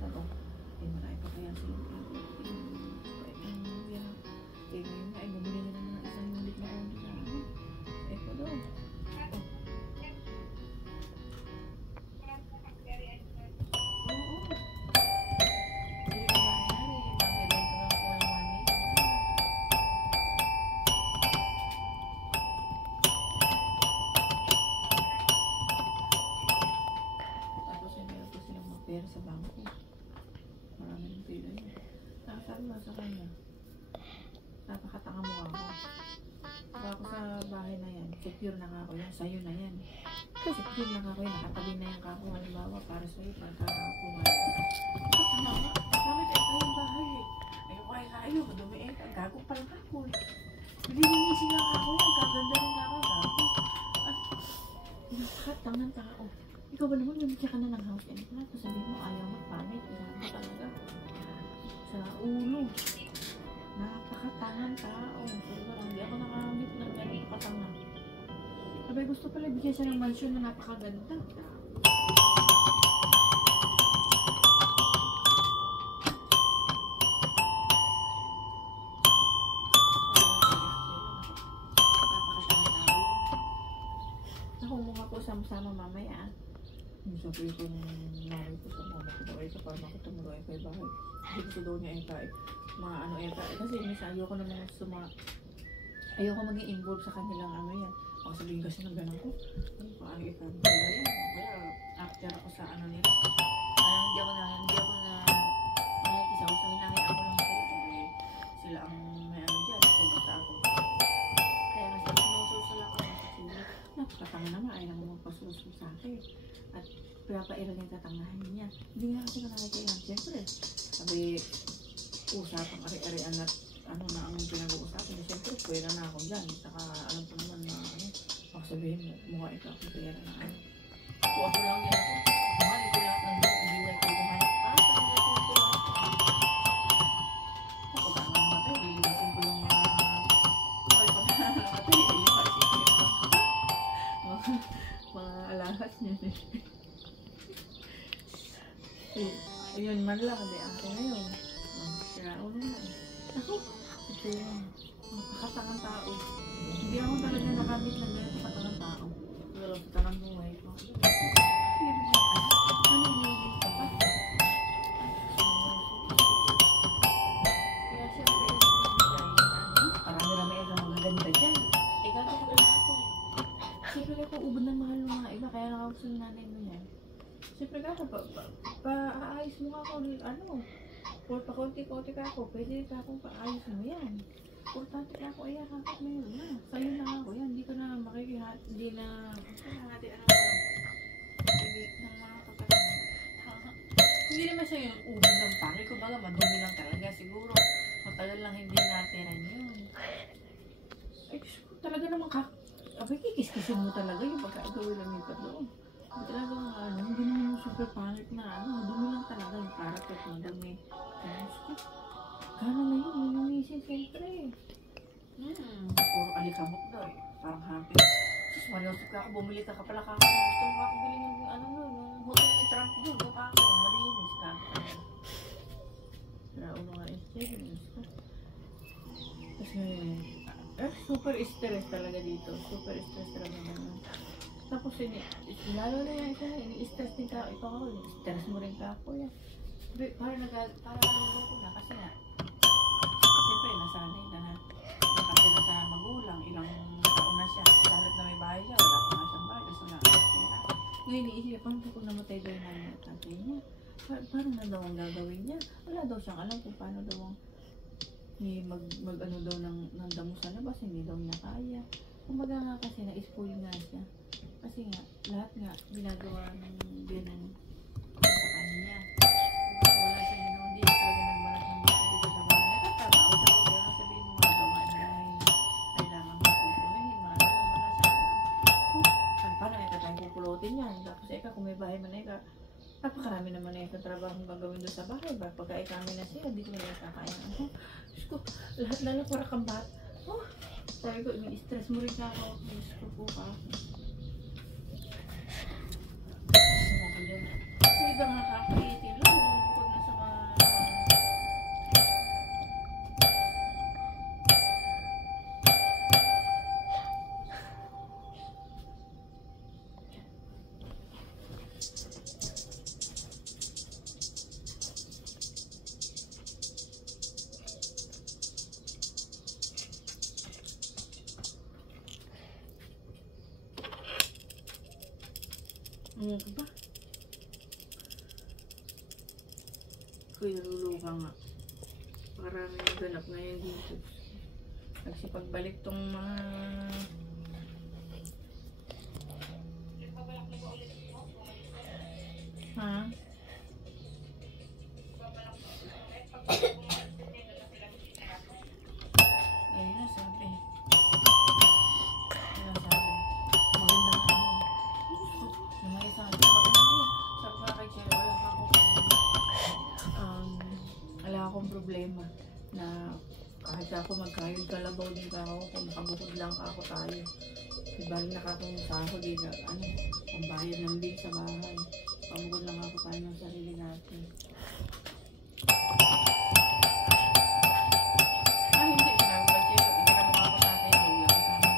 Sabi ko, marami pa kaya silang ngayon nga, bumili na naman ng isang unit na own sa Ecuador. Pera sa bangko. Marami ng pera yun. Sabi mo sa kanya, napakatanga mo ako. Ako sa bahay na yan, secure na nga ako yan, sa'yo na yan. Secure na nga ako yan, nakatabi na yan kako, halimbawa para sa'yo, pagkakakuha. Tama nga, kami tayo tayong bahay eh. Ayun ko ay kayo, dumiit, ang gago pala kako eh. Bilinisin lang ako yan, kaganda rin ako, gago. At, nakakatangang tao. Ikaw ba naman, lumikya ka na ng house and flat, tapos sabihin mo, ayaw magpamit, ilago talaga. Sa ulo. Napakatangan tao. Pero hindi ako nakamit ng gano'ng katangan. Sabay gusto pala bigyan siya ng mansyon na napakaganda. Nakumukha ko sama-sama mamaya. Sabi ko nung nanay ko sa mama ko daw ay sa parang ako tumuro ay kay bahay. Hindi ko daw niya eka maano eka. Kasi minsan ayoko naman ayoko maging involved sa kanilang ano yan. Ako sabihin kasi ng ganun ko. Ano pa ay eka. Kaya after ako sa ano nila. Kaya hindi ako na nakikisa ko sa hinangin ako lang sila. Sila ang may ano dyan. Pumunta ako. Kaya nga sila sinususul ako. Napakatanga naman ay naman magpasusul sa akin. At pinapairal yung tatangahan niya. Hindi nga kasi nakakailan. Siyempre, sabi, usapang ari-arian at ano na ang pinag-uusapan. Siyempre, pwera na ako dyan. Saka alam ko naman na ano, ako sabihin mo, mukha ikaw kung pwera na ano. Kung ako lang yan ako, kumali ko lahat ng bigay ko kumain. Saan natin ko lang? Ako ba naman namatay? Liligasin ko lang mga alahas niya. Yun man lang, hindi akin na yun. Kaya ulo na eh. Ako, ito yun. Napakatangang tao. Hindi ako talaga nakamit ng ganyan katangang tao. Pero tangang buhay ko. Ano hindi ka pa? Kaya siyempre, marami-rami ito magaganda dyan. Ikaw ko ako. Siyempre ako ubod ng mahal ng mga iba, kaya nakauso ng nanay mo yan. Siyempre ka, paayos mo ako, ano, pakunti-kunti ka ako, pwede ka akong paayos mo yan. Importante ka ako, ayan, hakat mo yun na. Sa'yo na ako yan, hindi ko na makikihat, hindi na, hindi ng mga kapatid. Hindi naman siya yung ubod ng pangit, kumbaga madumi lang talaga, siguro, matagal lang hindi natiran yun. Ay, talaga naman kikis-kisin mo talaga yung pagkagawin lang yung doon. Talaga ano, hindi naman yung super pangit na ano, dumi lang talaga yung paraket na dumi. Gano'n na yun, minunisin siyempre. Puro alikamok daw eh, parang happy. Sus, mariusap ka ako, bumili ka pala ka ako. Gusto mo ako bilhin yung ano nun, yung hotel ni Trump doon, doon ka ako, malinis ka. Kaya ulo nga is kasi super stress talaga dito. Super stress talaga naman. Tapos lalo na yan siya, ini-stress din ka. Ikaw ako, stress mo rin ka ako yan. Parang nalulong ko na kasi nga. Siyempre, nasanay na nakatira sa magulang. Ilang taon na siya. Kahit na may bahay siya, wala pa nga siyang bahay. Gusto na pera. Ngayon, iisip, paano kung namatay daw yung nanay at tatay niya? Paano na daw ang gagawin niya? Wala daw siyang alam kung paano daw ang mag-ano daw ng damo sa labas, hindi daw niya kaya. Kumbaga nga kasi na-spoil nga siya. Kasi nga, lahat nga ginagawa ng ganun sa kanya. Wala siya yun, hindi talaga nagmanak ng mga dito sa bahay. Nagtatrabaho siya, pero sabihin mo nga gawa dahil kailangan magpupunahin, wala siya. Paano eka tayong pupulotin yan? Tapos eka, kung may bahay man eka, napakarami naman na yung trabaho gagawin doon sa bahay. Pagka ikami na siya, dito na yung kakaya. Diyos ko, lahat na lang para kang bat. Oh, sabi ko, stress mo rin ka ako. Diyos ko po ka. Sabi ko dyan. Yung iba nga kakaitin lang. Bukod na Ano ka ba? Kuya, naluluha nga. Parang ganap ngayon dito. Kasi pagbalik tong mga... Ha? Ayun na sabi. Ayun na sabi. Magandang ano. Namaya sa akin. Sabi ka kay Chelo, wala akong problema na kahit ako magkayod kalabaw din ka ako, kung makabukod lang ako tayo. Diba nakakong sahod din na ano, pambayad ng bill sa bahay. Pamukod lang ako tayo ng sarili natin. Hindi. Sinabi ko siya, hindi ka mukha ko sa atin. Uwi ako sa amin.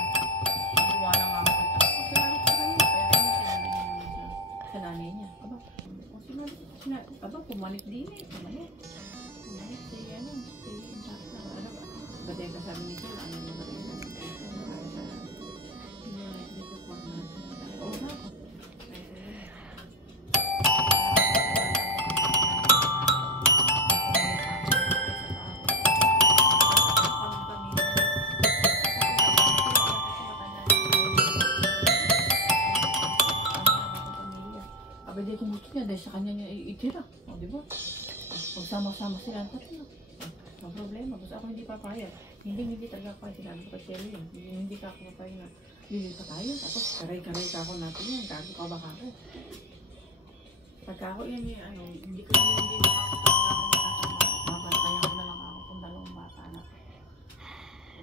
Hindi lang ako sa akin. Sinabi ko sa kanya. Kaya ayun na sinabi niya naman siya. Sa nanay niya. Aba, pumalit din eh. Pumalit. Siya ano. Kasi sabi niya siya, ano yung mga rin. Oo nga. Abay, kung gusto niya, dahil sa kanya niya itira. O, di ba? Magsama-sama sila ang tatlo. Ang problema, basta ako hindi papayag. Hindi talaga pa. Sinabi ko kay Shelly yun. Hindi ka ako papayag na lili pa tayo. Tapos karay-karay ka ako natin yan. Gago ka ba ka ako? Pagka ako yan eh, ano, hindi ko hindi mabantayan ko na lang ako kung dalawang bata na.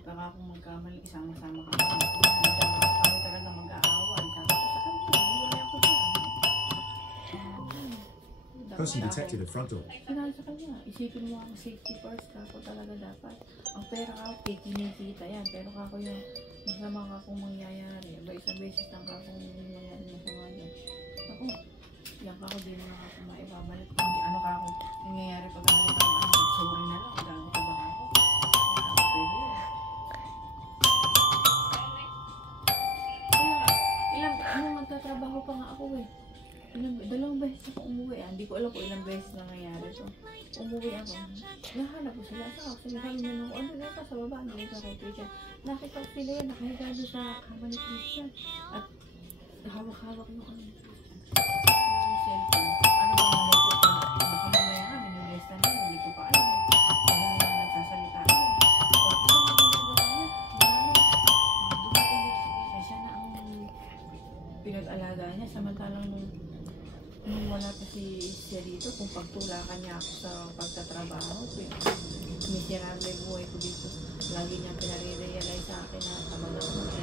Pagka ako magkamali, isama-sama ka. Kami talaga mag-aaway. Sabi ko sa kanya, wala ako siya. Person detected at front door. Sinabi sa kanya, isipin mo ang safety first ako talaga dapat. Ang pera ka, kinikita yan. Pero kako yung masama ka kung mangyayari. Aba, isang beses lang ka kung mangyayari masama yan. Ako, yan kako, di mo na ako maibabalik. Ano ka ako, nangyayari pag ano ka, sorry na lang, gago ka ba ako? Pwede yun. Kaya, magtatrabaho pa nga ako eh. Dalawang beses ako umuwi. Hindi ko alam kung ilang beses na nangyari to. Umuwi ako. Nahanap ko sila. Sabi niya nung, ano na ka sa baba? Nakita kay Christian. Nakita ko sila yan. Nakahiga doon sa kama ni Christian. At hawak-hawak yung ano. Yung cellphone. Ano ba mga ko? Baka mamaya nga, minulest na niya. Hindi ko pa alam. Ano nga nagsasalita niya. O, ito na ginagawa niya. Dumating dito si Christian. Siya na ang pinag-alaga niya. Samantalang nung wala pa si siya dito, kung pagtulakan niya ako sa pagtatrabaho, miserable buhay ko dito. Lagi niya pinare-realize sa akin na tamad ako.